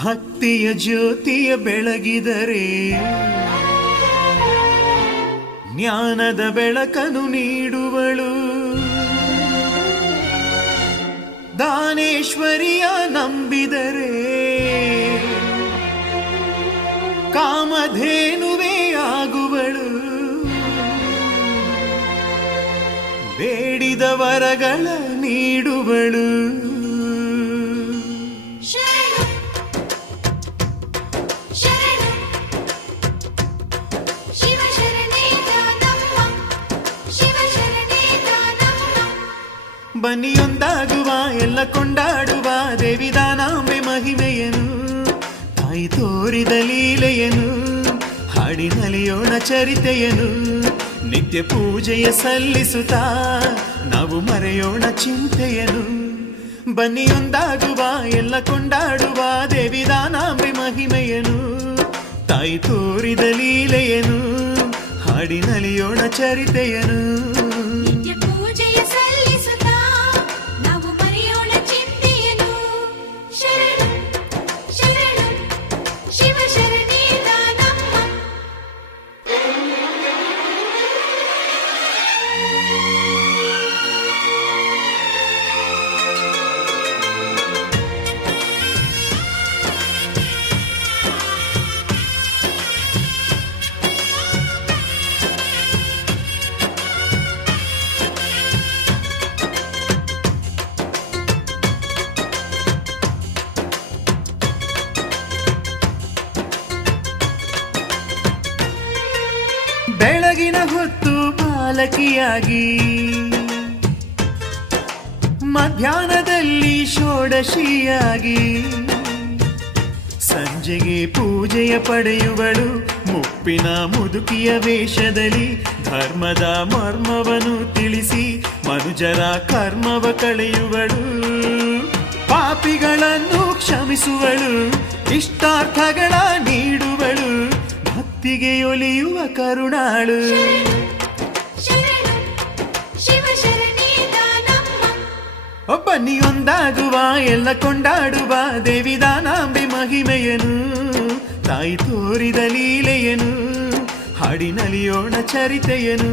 ಭಕ್ತಿಯ ಜ್ಯೋತಿಯ ಬೆಳಗಿದರೆ ಜ್ಞಾನದ ಬೆಳಕನ್ನು ನೀಡುವಳು. ದಾನೇಶ್ವರಿಯ ನಂಬಿದರೆ ಕಾಮಧೇನುವೇ ಆಗುವಳು. ಬೇಡಿದ ವರಗಳ ನೀಡುವಳು. ಬನ್ನಿಯೊಂದಾಗುವ ಎಲ್ಲ ಕೊಂಡಾಡುವ ದೇವಿ ದಾನಾಂಬೆ ಮಹಿಮೆಯನು, ತಾಯಿ ತೋರಿದ ಲೀಲೆಯನು ಹಾಡಿ ನಲಿಯೋಣ ಚರಿತೆಯನು. ನಿತ್ಯ ಪೂಜೆಯ ಸಲ್ಲಿಸುತ್ತಾ ನಾವು ಮರೆಯೋಣ ಚಿಂತೆಯನು. ಬನ್ನಿಯೊಂದಾಗುವ ಎಲ್ಲ ಕೊಂಡಾಡುವ ದೇವಿ ದಾನಾಂಬೆ ಮಹಿಮೆಯನು, ತಾಯಿ ತೋರಿದ ಲೀಲೆಯನು ಹಾಡಿ ನಲಿಯೋಣ ಚರಿತೆಯನು. ಬೆಳಗಿನ ಹೊತ್ತು ಬಾಲಕಿಯಾಗಿ, ಮಧ್ಯಾಹ್ನದಲ್ಲಿ ಷೋಡಶಿಯಾಗಿ, ಸಂಜೆಗೆ ಪೂಜೆಯ ಪಡೆಯುವಳು. ಮುಪ್ಪಿನ ಮುದುಕಿಯ ವೇಷದಲ್ಲಿ ಧರ್ಮದ ಮರ್ಮವನ್ನು ತಿಳಿಸಿ ಮನುಜರ ಕರ್ಮವ ಕಳೆಯುವಳು. ಪಾಪಿಗಳನ್ನು ಕ್ಷಮಿಸುವಳು, ಇಷ್ಟಾರ್ಥಗಳ ನೀಡುವಳು, ಭಕ್ತಿಗೆ ಒಲಿಯುವ ಕರುಣಾಳು. ಬನ್ನಿಯೊಂದಾಗುವ ಎಲ್ಲ ಕೊಂಡಾಡುವ ದೇವಿ ದಾನಾಂಬೆ ಮಹಿಮೆಯನು, ತಾಯಿ ತೋರಿದ ಲೀಲೆಯನು ಹಾಡಿ ನಲಿಯೋಣ ಚರಿತೆಯನು.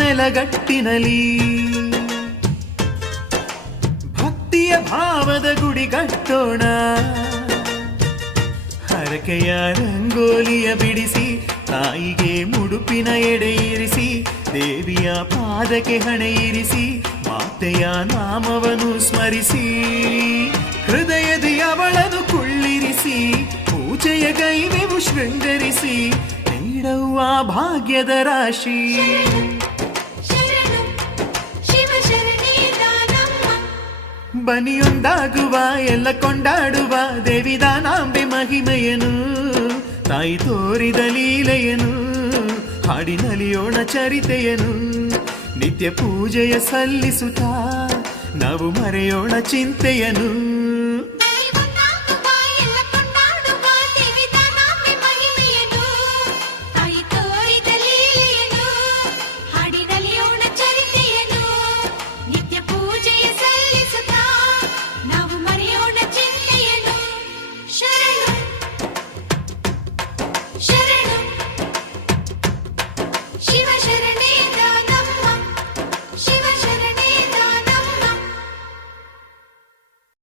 ನೆಲಗಟ್ಟಿನಲಿ ಭಕ್ತಿಯ ಭಾವದ ಗುಡಿ ಕಟ್ಟೋಣ. ಹರಕೆಯ ರಂಗೋಲಿಯ ಬಿಡಿಸಿ ತಾಯಿಗೆ ಮುಡುಪಿನ ಎಡೆ ಇರಿಸಿ, ದೇವಿಯ ಪಾದಕ್ಕೆ ಹಣೆ ಇರಿಸಿ ಮಾತೆಯ ನಾಮವನ್ನು ಸ್ಮರಿಸಿ, ಹೃದಯದಿ ಅವಳನ್ನು ಕುಳ್ಳಿರಿಸಿ ಪೂಜೆಯ ಕೈವೆವು ಶೃಂಗರಿಸಿ ನೀಡುವ ಭಾಗ್ಯದ ರಾಶಿ. ಬನಿಯೊಂದಾಗುವ ಎಲ್ಲ ಕೊಂಡಾಡುವ ದೇವಿ ದಾನಾಂಬೆ ಮಹಿಮೆಯನು, ತಾಯಿ ತೋರಿದ ಲೀಲೆಯನು ಹಾಡಿ ನಲಿಯೋಣ ಚರಿತೆಯನು. ನಿತ್ಯ ಪೂಜೆಯ ಸಲ್ಲಿಸುತ್ತಾ ನಾವು ಮರೆಯೋಣ ಚಿಂತೆಯನು.